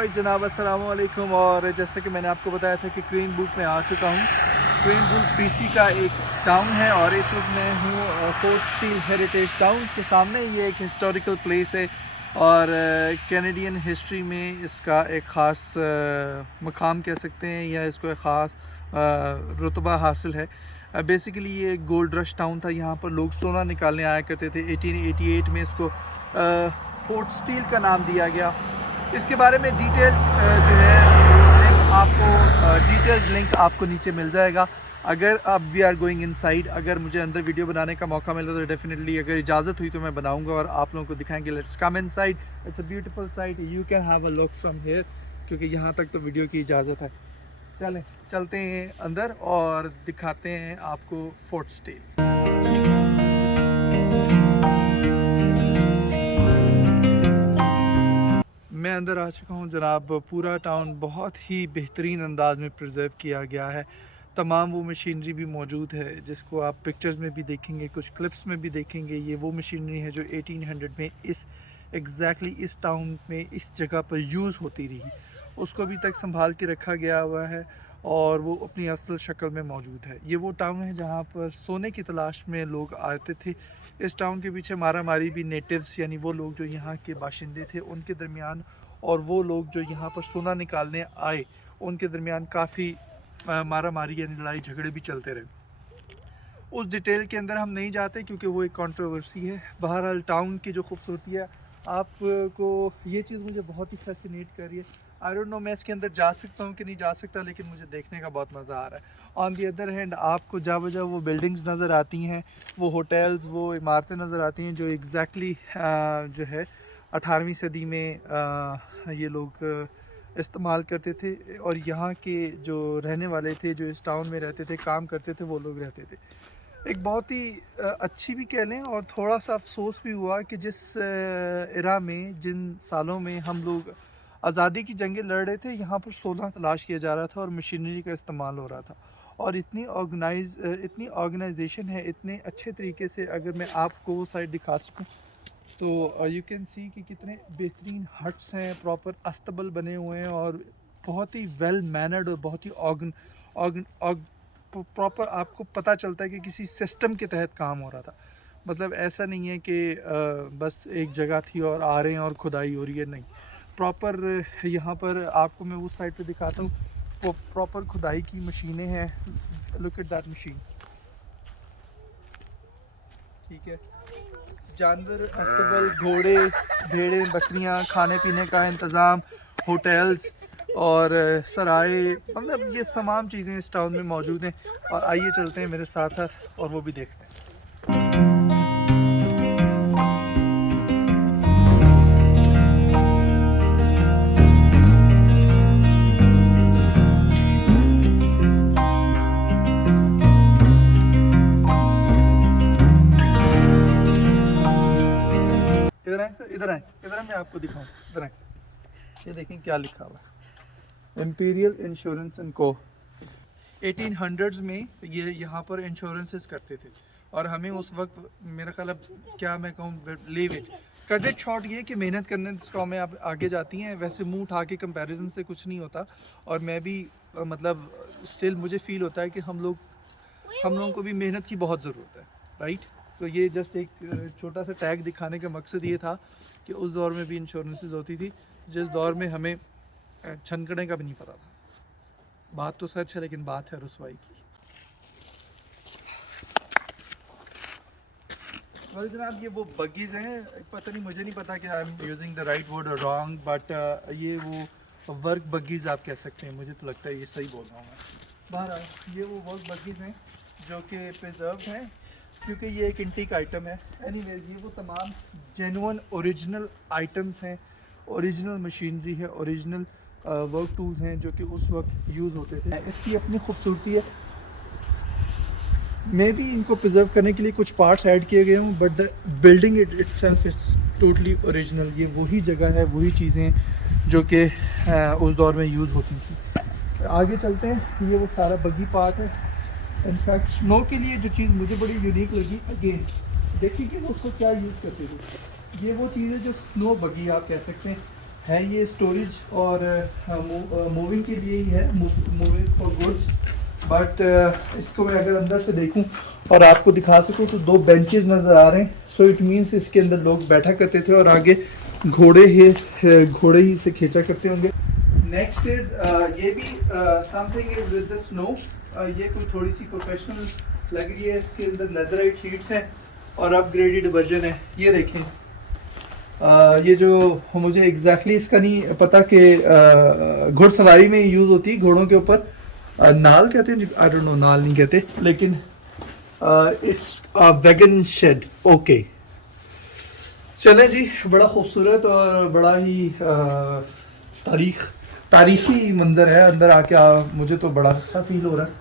Alright जनाब, अस्सलाम वालेकुम। और जैसे कि मैंने आपको बताया था कि क्रेन बुक में आ चुका हूँ। क्रेन बुक BC का एक टाउन है और इस वक्त मैं हूँ फोर्ट स्टील हेरिटेज टाउन के सामने। ये एक हिस्टोरिकल प्लेस है और कैनेडियन हिस्ट्री में इसका एक ख़ास मकाम कह सकते हैं या इसको एक ख़ास रुतबा हासिल है। बेसिकली ये गोल्ड रश टाउन था। यहाँ पर लोग सोना निकालने आया करते थे। 1888 में इसको फोर्ट स्टील का नाम दिया गया। इसके बारे में डिटेल जो है लिंक आपको डिटेल्ड लिंक आपको नीचे मिल जाएगा। अगर अब वी आर गोइंग इनसाइड, अगर मुझे अंदर वीडियो बनाने का मौका मिला तो डेफिनेटली अगर इजाज़त हुई तो मैं बनाऊंगा और आप लोगों को दिखाएंगे। Let's come inside, it's a beautiful sight, you can have a look from here, क्योंकि यहाँ तक तो वीडियो की इजाज़त है। चलें चलते हैं अंदर और दिखाते हैं आपको फोर्ट स्टील। मैं अंदर आ चुका हूँ जनाब। पूरा टाउन बहुत ही बेहतरीन अंदाज में प्रिजर्व किया गया है। तमाम वो मशीनरी भी मौजूद है जिसको आप पिक्चर्स में भी देखेंगे, कुछ क्लिप्स में भी देखेंगे। ये वो मशीनरी है जो 1800 में इस एग्जैक्टली इस टाउन में इस जगह पर यूज़ होती रही। उसको अभी तक संभाल के रखा गया हुआ है और वो अपनी असल शक्ल में मौजूद है। ये वो टाउन है जहाँ पर सोने की तलाश में लोग आते थे। इस टाउन के पीछे मारा मारी भी नेटिव्स यानी वो लोग जो यहाँ के बाशिंदे थे उनके दरमियान और वो लोग जो यहाँ पर सोना निकालने आए उनके दरमियान काफ़ी मारा मारी यानी लड़ाई झगड़े भी चलते रहे। उस डिटेल के अंदर हम नहीं जाते क्योंकि वो एक कंट्रोवर्सी है। बहरहाल टाउन की जो खूबसूरती है, आपको ये चीज़ मुझे बहुत ही फैसिनेट कर रही है। आई डोंट नो मैं इसके अंदर जा सकता हूँ कि नहीं जा सकता, लेकिन मुझे देखने का बहुत मज़ा आ रहा है। ऑन दी अदर हैंड आपको जा बजा वो बिल्डिंग्स नज़र आती हैं, वो होटल्स, वो इमारतें नज़र आती हैं जो एग्जैक्टली जो है 18वीं सदी में ये लोग इस्तेमाल करते थे और यहाँ के जो रहने वाले थे, जो इस टाउन में रहते थे, काम करते थे, वो लोग रहते थे। एक बहुत ही अच्छी भी कह लें और थोड़ा सा अफसोस भी हुआ कि जिस इरा में, जिन सालों में हम लोग आज़ादी की जंगें लड़ रहे थे, यहाँ पर सोना तलाश किया जा रहा था और मशीनरी का इस्तेमाल हो रहा था और इतनी ऑर्गेनाइजेशन है, इतने अच्छे तरीके से। अगर मैं आपको वो साइड दिखा सकूँ तो यू कैन सी कि कितने बेहतरीन हट्स हैं, प्रॉपर अस्तबल बने हुए हैं और बहुत ही वेल मैनर्ड और बहुत ही प्रॉपर आपको पता चलता है कि किसी सिस्टम के तहत काम हो रहा था। मतलब ऐसा नहीं है कि बस एक जगह थी और आ रहे हैं और खुदाई हो रही है, नहीं। प्रॉपर यहाँ पर आपको मैं उस साइड पे दिखाता हूँ, वो प्रॉपर खुदाई की मशीनें हैं। लुक एट दैट मशीन, ठीक है। जानवर, अस्तबल, घोड़े, भेड़ें, बकरियां, खाने पीने का इंतज़ाम, होटल्स और सराय, मतलब ये तमाम चीज़ें इस टाउन में मौजूद हैं। और आइए चलते हैं मेरे साथ साथ और वो भी देखते हैं। इधर आए सर, इधर आए, इधर आए, मैं आपको दिखाऊं। इधर आए, ये देखें क्या लिखा हुआ है, इम्पीरियल इंश्योरेंस एंड को। 1800s में ये यहाँ पर इंश्योरेंसेस करते थे और हमें उस वक्त, मेरा ख्याल, अब क्या मैं कहूँ, leave it, cut it short, ये कि मेहनत करने से कौमें आप आगे जाती हैं। वैसे मुंह उठा के कंपैरिजन से कुछ नहीं होता और मैं भी मतलब स्टिल मुझे फील होता है कि हम लोगों को भी मेहनत की बहुत ज़रूरत है, राइट। तो ये जस्ट एक छोटा सा टैग दिखाने का मकसद ये था कि उस दौर में भी इंश्योरेंसेस होती थी जिस दौर में हमें छनकने का भी नहीं पता था। बात तो सच है लेकिन बात है रुसवाई की। और जनाब ये वो बग्गीज़ हैं, पता नहीं, मुझे नहीं पता कि I am using the right word और रॉन्ग, बट ये वो वर्क बग्गीज़ आप कह सकते हैं। मुझे तो लगता है ये सही बोल रहा हूँ मैं। बहरहाल ये वो वर्क बग्गीज़ हैं जो कि प्रिजर्व हैं क्योंकि ये एक एंटीक आइटम है। एनीवेज ये वो तमाम जेन्युइन ओरिजिनल आइटम्स हैं ओरिजिनल मशीनरी है, ओरिजिनल वर्क टूल्स हैं जो कि उस वक्त यूज़ होते थे। इसकी अपनी खूबसूरती है, मे बी इनको प्रिजर्व करने के लिए कुछ पार्ट्स ऐड किए गए हों, but the building itself is totally original. ये वही जगह है, वही चीज़ें जो कि उस दौर में यूज़ होती थी। आगे चलते हैं, ये वो सारा बगी पार्ट है। इनफैक्ट स्नो के लिए जो चीज़ मुझे बड़ी यूनिक लगी, अगेन देखिए कि वो उसको क्या यूज़ करते थे। ये वो चीज़ है जो स्नो बगी आप कह सकते हैं, है ये स्टोरेज और मूविंग के लिए ही है, मूविंग फॉर गुड्स। बट इसको मैं अगर अंदर से देखूं और आपको दिखा सकूं तो 2 बेंचेस नज़र आ रहे हैं। सो इट मीन्स इसके अंदर लोग बैठा करते थे और आगे घोड़े ही से खींचा करते होंगे। नेक्स्ट इज़ ये भी something is with the snow. ये कोई थोड़ी सी प्रोफेशनल लग रही है। इसके अंदर लेदराइट शीट्स हैं और अपग्रेडेड वर्जन है। ये देखें, ये जो मुझे एग्जैक्टली इसका नहीं पता कि घुड़सवारी में यूज़ होती है, घोड़ों के ऊपर नाल कहते हैं, आई डोंट नो, नाल नहीं कहते, लेकिन इट्स वैगन शेड। ओके, चले जी, बड़ा खूबसूरत और बड़ा ही तारीखी मंजर है। अंदर आके मुझे तो बड़ा अच्छा फील हो रहा है।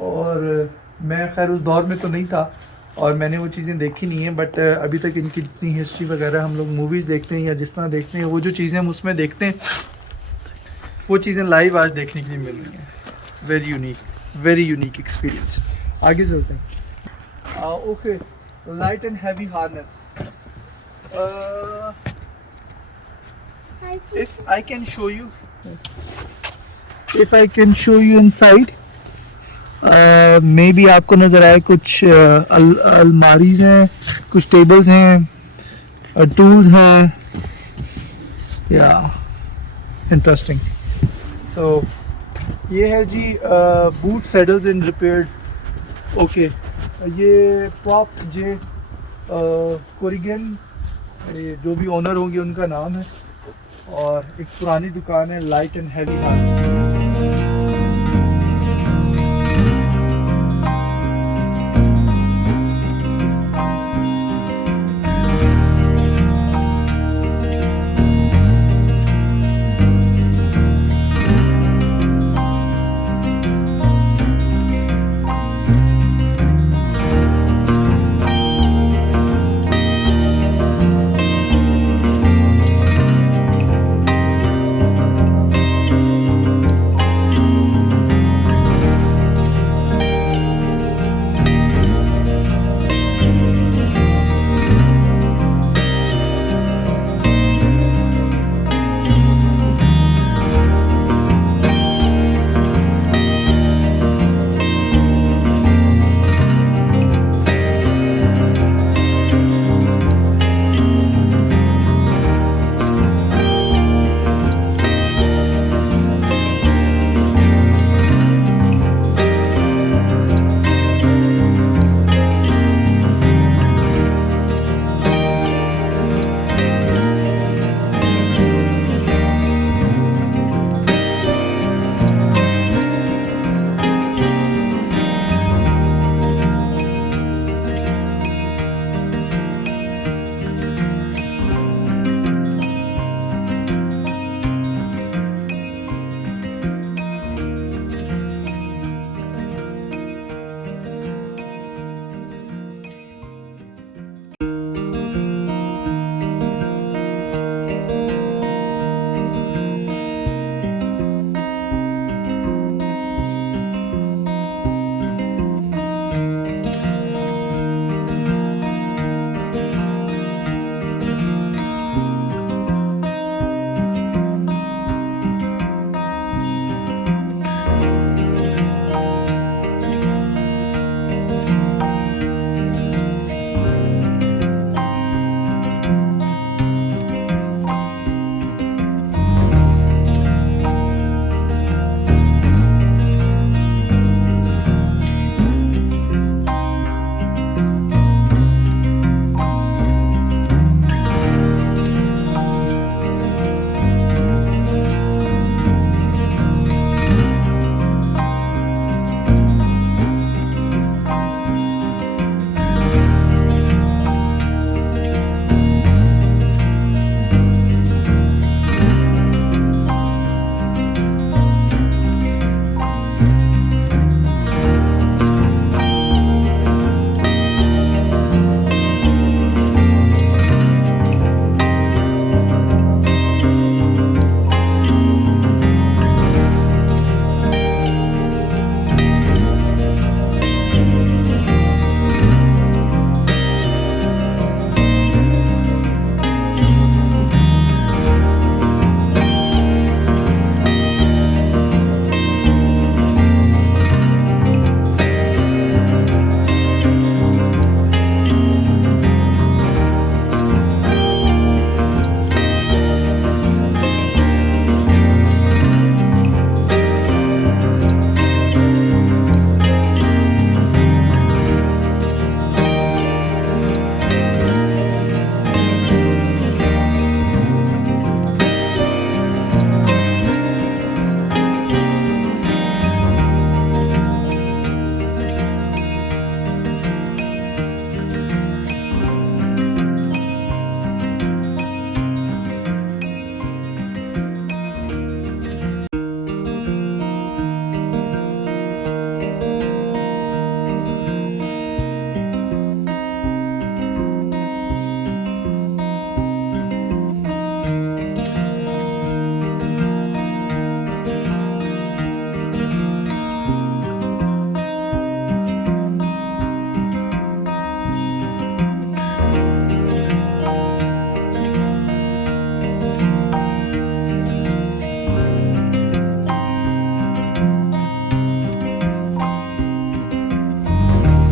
और मैं खैर उस दौर में तो नहीं था और मैंने वो चीज़ें देखी नहीं हैं, बट अभी तक इनकी जितनी हिस्ट्री वगैरह हम लोग मूवीज़ देखते हैं या जिस तरह देखते हैं, वो जो चीज़ें हम उसमें देखते हैं, वो चीज़ें लाइव आज देखने के लिए मिल रही हैं। Very unique experience. आगे चलते हैं। Okay, light and heavy harness. If I can show you inside, may be आपको नज़र आए कुछ अलमारीज हैं, कुछ टेबल्स हैं, टूल्स हैं, या इंटरेस्टिंग। सो ये है जी बूट सैडल्स इन रिपेयर्ड। ओके, ये पॉप जे कोरिगन, जो भी ओनर होंगे उनका नाम है, और एक पुरानी दुकान है लाइट एंड हैवी हार्नेस।